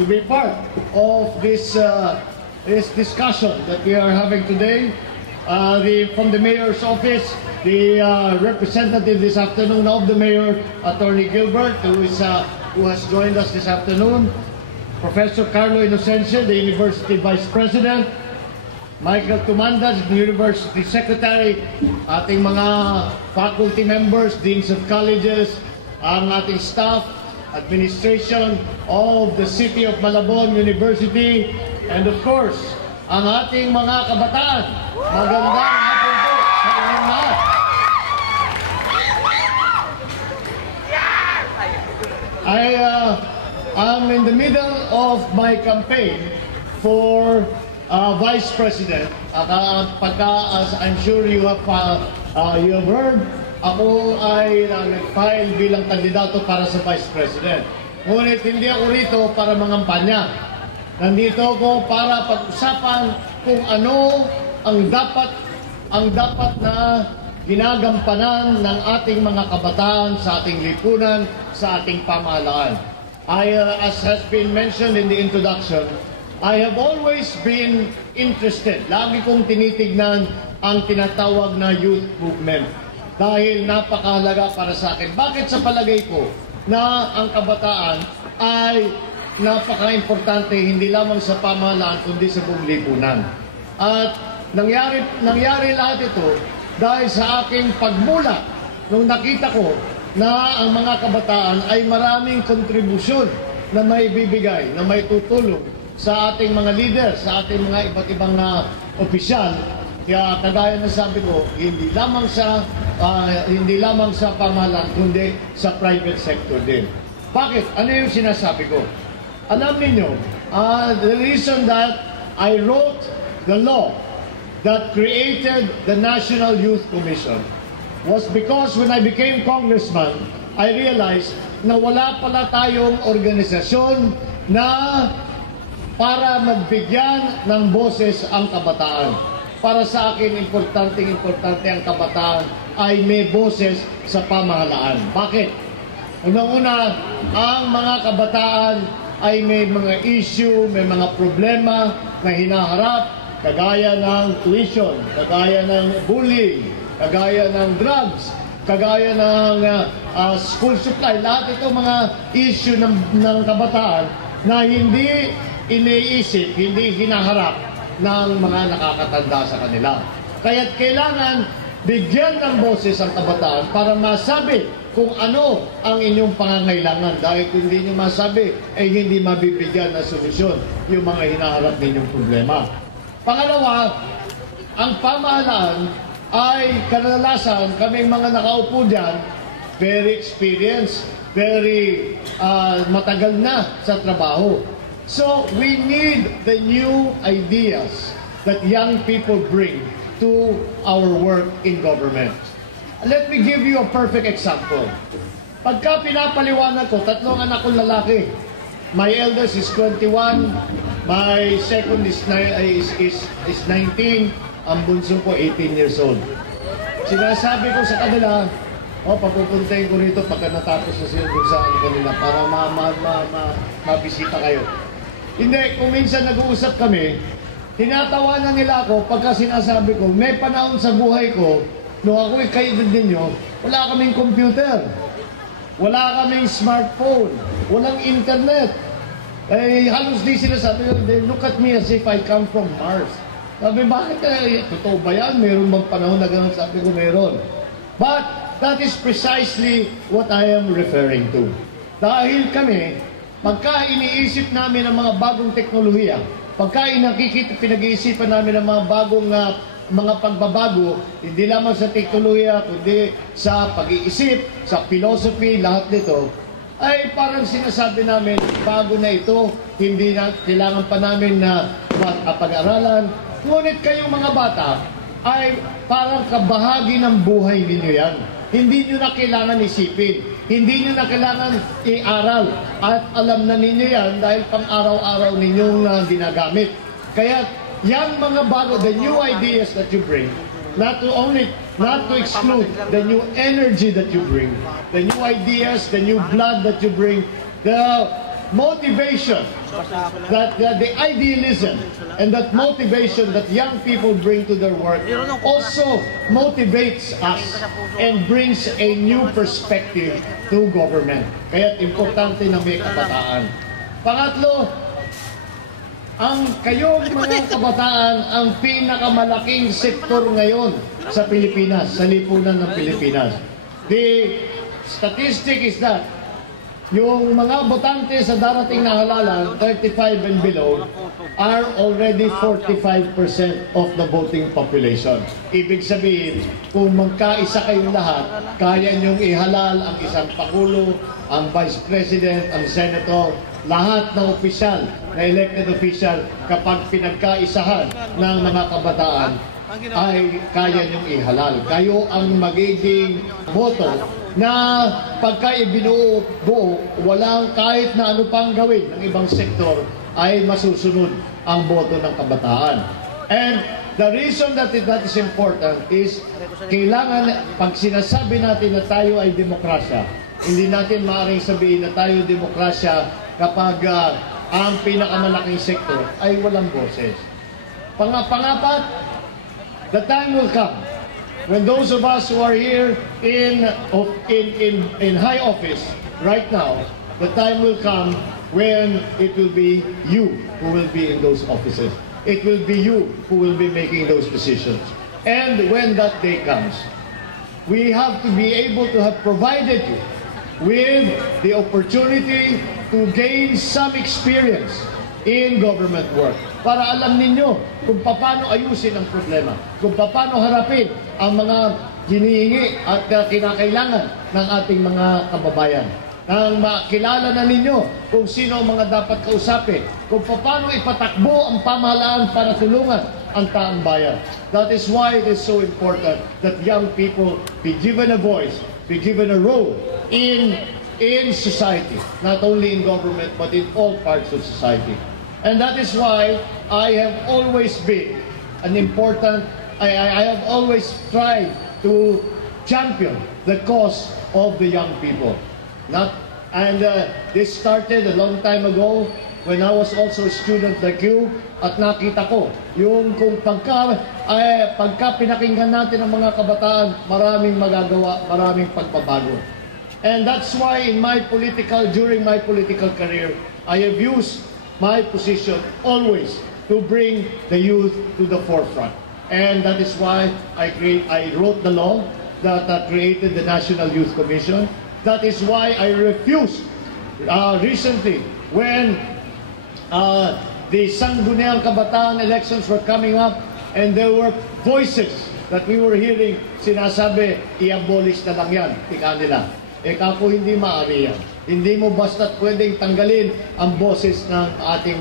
to be part of this discussion that we are having today. From the Mayor's office, the representative this afternoon of the Mayor, Attorney Gilbert, who has joined us this afternoon, Professor Carlo Inocencio, the University Vice President, Michael Tumandas, the University Secretary, ating mga faculty members, deans of colleges, ang ating staff, administration of the City of Malabon University, and of course, ang ating mga kabataan. Magandang hapon po sa inyong lahat. I'm in the middle of my campaign for Vice President. As I'm sure you have heard, ako ay nag-file bilang kandidato para sa Vice President. Ngunit hindi ako rito para mangampanya. Nandito ako para pag-usapan kung ano ang dapat na ginagampanan ng ating mga kabataan sa ating lipunan, sa ating pamahalaan. As has been mentioned in the introduction, I have always been interested. Lagi kong tinitignan ang tinatawag na youth movement dahil napakahalaga para sa akin. Bakit sa palagay ko na ang kabataan ay napaka-importante hindi lamang sa pamahalaan kundi sa buong lipunan. At nangyari lahat ito dahil sa aking pagmulat nung nakita ko na ang mga kabataan ay maraming kontribusyon na may bibigay, na may tutulong sa ating mga leader, sa ating mga iba't ibang opisyal. Kaya kagaya na sabi ko, hindi lamang sa pamahalaan kundi sa private sector din. Bakit? Ano yung sinasabi ko? Alam niyo, the reason that I wrote the law that created the National Youth Commission was because when I became congressman, I realized na wala pala tayong organisasyon na para magbigyan ng boses ang kabataan. Para sa akin, importante ang kabataan ay may boses sa pamahalaan. Bakit? Unang-una, ang mga kabataan ay may mga issue, may mga problema na hinaharap, kagaya ng tuition, kagaya ng bullying, kagaya ng drugs, kagaya ng school supply. Lahat ito mga issue ng kabataan na hindi iniisip, hindi hinaharap ng mga nakakatanda sa kanila. Kaya't kailangan bigyan ng boses ang kabataan para masabi kung ano ang inyong pangangailangan. Dahil kung hindi nyo masabi, ay hindi mabibigyan na solusyon yung mga hinaharap ninyong problema. Pangalawa, ang pamahalaan ay kadalasan kaming mga nakaupo dyan, very experienced, very matagal na sa trabaho. So we need the new ideas that young people bring to our work in government. Let me give you a perfect example. Pagka pinapaliwanag ko, tatlong anak kong lalaki. My eldest is 21, my second is 19, ang bunso ko 18 years old. Sinasabi ko sa kanila, papupuntahin ko rito pagka natapos na sila kung saan kanila para mabisita kayo. Hindi, kung minsan nag-uusap kami, tinatawanan nila ako pagka sinasabi ko, may panahon sa buhay ko, nung ako'y kaedad ninyo, wala kaming computer, wala kaming smartphone, walang internet. Halos di sila sabi, they look at me as if I come from Mars. Sabi, bakit kaya? Totoo ba yan? Meron bang panahon na gano'n? Sabi ko, meron. But that is precisely what I am referring to. Dahil kami, pagka iniisip namin ang mga bagong teknolohiya, pagka pinag-iisipan namin ang mga bagong mga pagbabago, hindi lamang sa teknolohiya, kundi sa pag-iisip, sa philosophy, lahat nito, ay parang sinasabi namin, bago na ito, hindi na kailangan pa namin na pag-aralan. Ngunit kayong mga bata, ay parang kabahagi ng buhay ninyo yan. Hindi nyo na kailangan isipin. Hindi nyo na kailangan i-aral. At alam na ninyo yan dahil pang-araw-araw ninyong ginagamit. Kaya yan mga bago, the new ideas that you bring, not to exclude the new energy that you bring, the new ideas, the new blood that you bring, motivation, the idealism and that motivation that young people bring to their work also motivates us and brings a new perspective to government. Kaya importante na may kabataan. Pangatlo, kayong mga kabataan ang pinakamalaking sektor ngayon sa Pilipinas, sa lipunan ng Pilipinas. The statistic is that yung mga botante sa darating na halalan, 35 and below, are already 45% of the voting population. Ibig sabihin, kung magkaisa kayong lahat, kaya niyong ihalal ang isang Pangulo, ang Vice President, ang Senator, lahat ng opisyal, na elected official, kapag pinagkaisahan ng mga kabataan, ay kaya niyong ihalal. Kayo ang magiging boto na pagka ibinuo, walang kahit na ano pang gawin ng ibang sektor ay masusunod ang boto ng kabataan. And the reason that that is important is kailangan, pag sinasabi natin na tayo ay demokrasya, hindi natin maaaring sabihin na tayo demokrasya kapag ang pinakamalaking sektor ay walang boses. Pangapat, the time will come when those of us who are here in high office right now, the time will come when it will be you who will be in those offices. It will be you who will be making those decisions. And when that day comes, we have to be able to have provided you with the opportunity to gain some experience in government work, para alam ninyo kung paano ayusin ang problema, kung paano harapin ang mga hinihingi at kinakailangan ng ating mga kababayan. Nang makilala na ninyo kung sino ang mga dapat kausapin, kung paano ipatakbo ang pamahalaan para tulungan ang taong bayan. That is why it is so important that young people be given a voice, be given a role in society, not only in government but in all parts of society. And that is why I have always been an important, I have always tried to champion the cause of the young people. This started a long time ago when I was also a student like you, at nakita ko yung kung pagka pinakinggan natin ang mga kabataan, maraming magagawa, maraming pagbabago. And that's why during my political career, I have used my position always to bring the youth to the forefront. And that is why I wrote the law that created the National Youth Commission. That is why I refused recently when the Sangguniang Kabataan elections were coming up and there were voices that we were hearing, sinasabi, i-abolish na lang yan, ika nila. Kako hindi maaari yan. Hindi mo basta't pwedeng tanggalin ang boses ng ating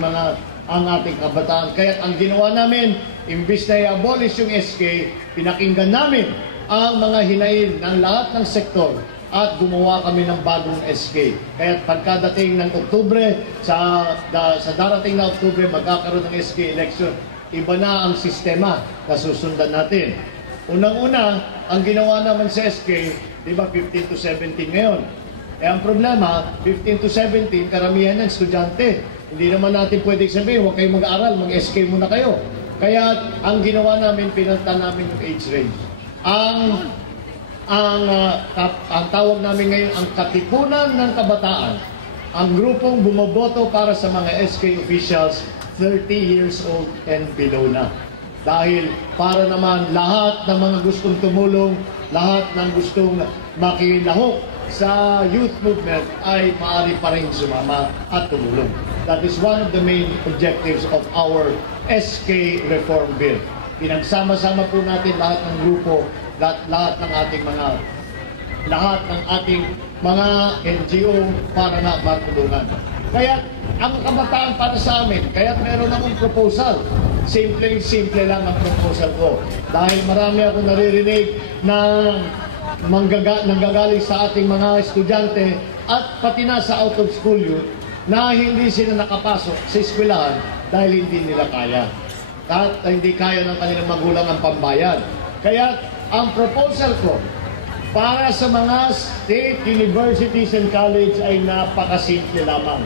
kabataan. Kaya ang ginawa namin, imbis na i-abolish yung SK, pinakinggan namin ang mga hinain ng lahat ng sektor at gumawa kami ng bagong SK. Kaya pagkadating ng Oktubre, sa darating na Oktubre, magkakaroon ng SK election, iba na ang sistema na susundan natin. Unang-una, ang ginawa naman sa SK, di ba 15 to 17 ngayon? Ang problema, 15 to 17, karamihan ng estudyante. Hindi naman natin pwedeng sabihin, huwag kayong mag-aaral, mag-SK muna kayo. Kaya ang ginawa namin, pinanta namin yung age range. Ang tawag namin ngayon, ang Katipunan ng Kabataan. Ang grupong bumoboto para sa mga SK officials, 30 years old and below na. Dahil para naman lahat ng mga gustong tumulong, lahat ng gustong makilahok sa youth movement ay maaari pa rin sumama at tumulong. That is one of the main objectives of our SK Reform Bill. Pinagsama-sama po natin lahat ng grupo, lahat ng ating mga NGO para na matulungan. Kaya ang kabataan para sa amin, kaya meron akong proposal. Simple lang ang proposal ko. Dahil marami akong naririnig ng nanggagaling sa ating mga estudyante at pati na sa out of school youth na hindi sila nakapasok sa eskwelahan dahil hindi nila kaya. At hindi kaya ng kanilang magulang ang pambayad. Kaya ang proposal ko para sa mga state universities and college ay napakasimple lamang.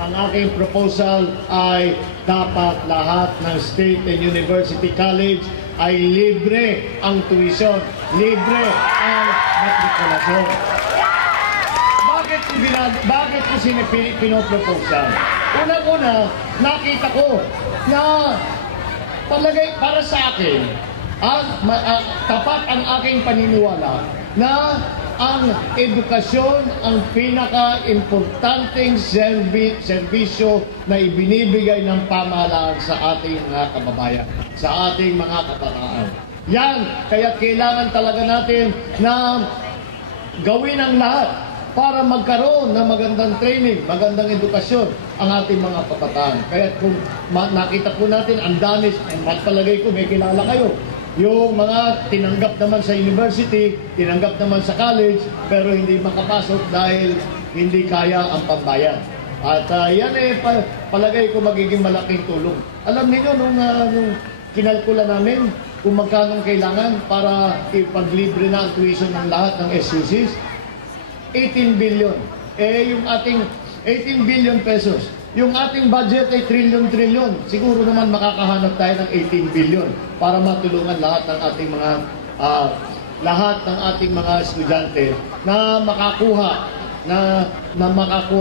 ang aking proposal ay dapat lahat ng state and university college ay libre ang tuition, libre ang matrikulasyon. Bakit ko pinoproposal? Unang-una, nakita ko na palagay para sa akin, tapat ang aking paniniwala na ang edukasyon ang pinaka-importanteng serbisyo na ibinibigay ng pamahalaan sa ating mga kababayan, sa ating mga kabataan. Yan, kaya kailangan talaga natin na gawin ang lahat para magkaroon ng magandang training, magandang edukasyon ang ating mga kabataan. Kaya kung nakita po natin, ang dami, palagay ko may kilala kayo, yung mga tinanggap naman sa university, tinanggap naman sa college, pero hindi makapasok dahil hindi kaya ang pambayad. At yan palagay ko magiging malaking tulong. Alam niyo nung kinalkula namin kung magkano kailangan para ipaglibre na ang tuition ng lahat ng SUCs, 18 billion. Yung ating 18 billion pesos. Yung ating budget ay trillion. Siguro naman makakahanap tayo ng 18 billion para matulungan lahat ng ating mga estudyante na makakuha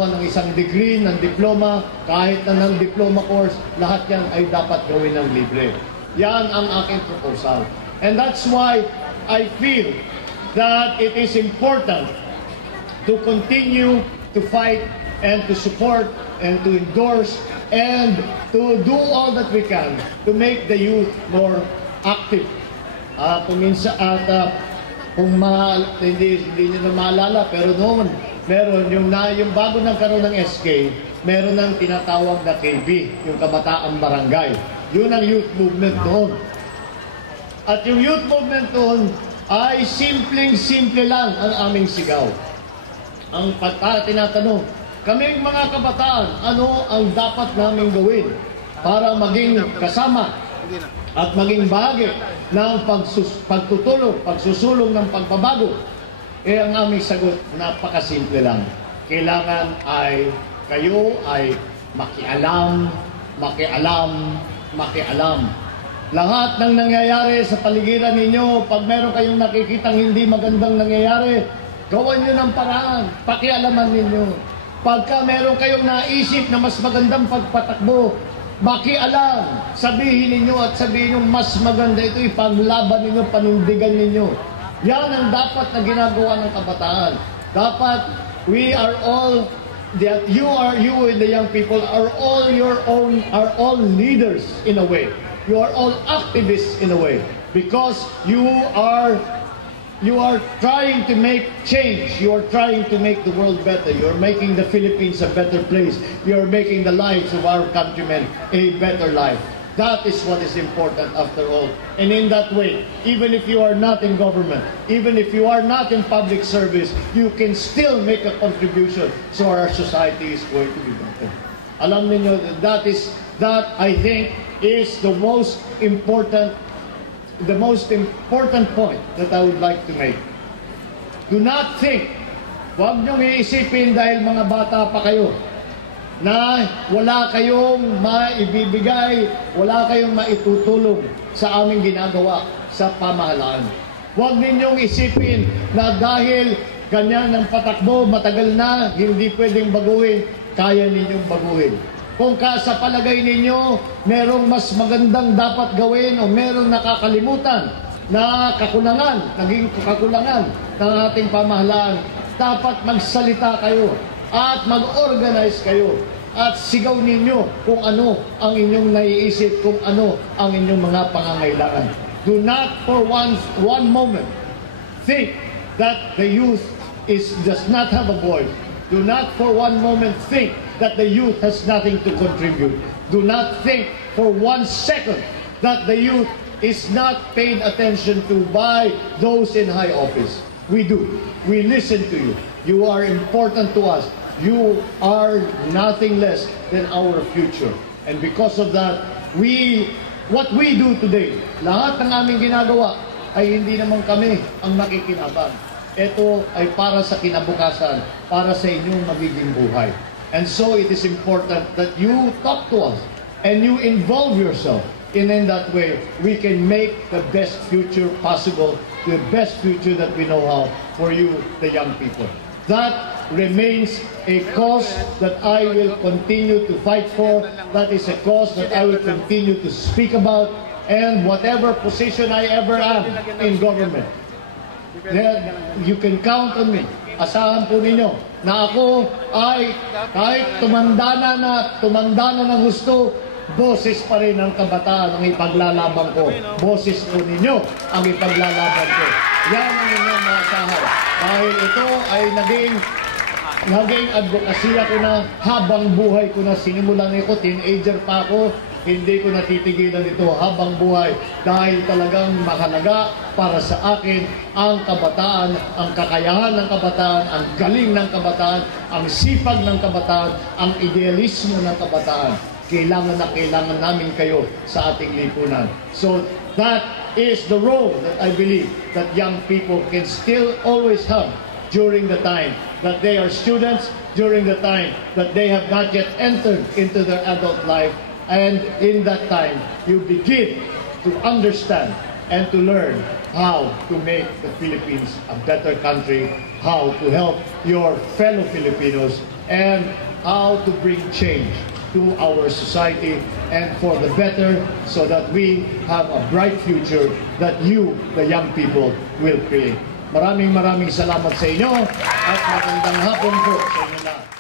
ng isang degree, ng diploma, kahit na ng diploma course, lahat yan ay dapat gawin ng libre. Yan ang aking proposal. And that's why I feel that it is important to continue to fight and to support and to endorse and to do all that we can to make the youth more active. Hindi nyo na maalala, pero noon, meron yung bago nagkaroon ng SK, meron ng tinatawag na KB, yung Kabataan Barangay. Yun ang youth movement noon. At yung youth movement noon ay simpleng-simple lang ang aming sigaw. Ang tinatanong, kaming mga kabataan, ano ang dapat namin gawin para maging kasama at maging bahagi ng pagsusulong ng pagbabago? Ang aming sagot, napakasimple lang. Kailangan ay kayo ay makialam. Lahat ng nangyayari sa paligiran ninyo, pag meron kayong nakikitang hindi magandang nangyayari, gawan nyo ng paraan, pakialaman ninyo. Pagka meron kayong naisip na mas magandang pagpatakbo, makialam, sabihin ninyo at sabihin nyo mas maganda ito, ipaglaban ninyo, panindigan ninyo. Yan ang dapat na ginagawa ng kabataan. Dapat we are all, that you and the young people are all all leaders in a way. You are all activists in a way because you are trying to make change. You are trying to make the world better. You are making the Philippines a better place. You are making the lives of our countrymen a better life. That is what is important after all. And in that way, even if you are not in government, even if you are not in public service, you can still make a contribution so our society is going to be better. Alam niyo, that I think is the most important point that I would like to make. Do not think, huwag niyong iisipin dahil mga bata pa kayo, na wala kayong maibibigay, wala kayong maitutulong sa aming ginagawa sa pamahalaan. Huwag ninyong isipin na dahil ganyan ang patakbo, matagal na, hindi pwedeng baguhin, kaya ninyong baguhin. Kung sa palagay ninyo, merong mas magandang dapat gawin o merong nakakalimutan na naging kakulangan ng ating pamahalaan, dapat magsalita kayo at mag-organize kayo at sigaw ninyo kung ano ang inyong naiisip, kung ano ang inyong mga pangangailangan. Do not for one moment think that the youth does not have a voice. Do not for one moment think that the youth has nothing to contribute. Do not think for 1 second that the youth is not paid attention to by those in high office. We do. We listen to you. You are important to us. You are nothing less than our future. And because of that, what we do today, lahat ng aming ginagawa ay hindi naman kami ang nakikinabang. Ito ay para sa kinabukasan, para sa inyong magiging buhay. And so it is important that you talk to us and you involve yourself. And in that way, we can make the best future possible, the best future that we know how for you, the young people. That remains a cause that I will continue to fight for. That is a cause that I will continue to speak about. And whatever position I ever am in government, then you can count on me. Asahan po ninyo na ako ay kahit tumanda na ng gusto, boses pa rin ng kabataan ang ipaglalaban ko. Boses po ninyo ang ipaglalaban ko. Yan ang inyong maasahan. Dahil ito ay naging advokasya ko na habang buhay ko na. Sinimulan ko, teenager pa ako. Hindi ko natitigilan ito habang buhay dahil talagang mahalaga para sa akin ang kabataan, ang kakayahan ng kabataan, ang galing ng kabataan, ang sipag ng kabataan, ang idealismo ng kabataan. Kailangan na kailangan namin kayo sa ating lipunan. So that is the role that I believe that young people can still always have during the time that they are students, during the time that they have not yet entered into their adult life. And in that time, you begin to understand and to learn how to make the Philippines a better country, how to help your fellow Filipinos, and how to bring change to our society and for the better so that we have a bright future that you, the young people, will create. Maraming salamat sa inyo at magandang hapon po sa inyo lahat.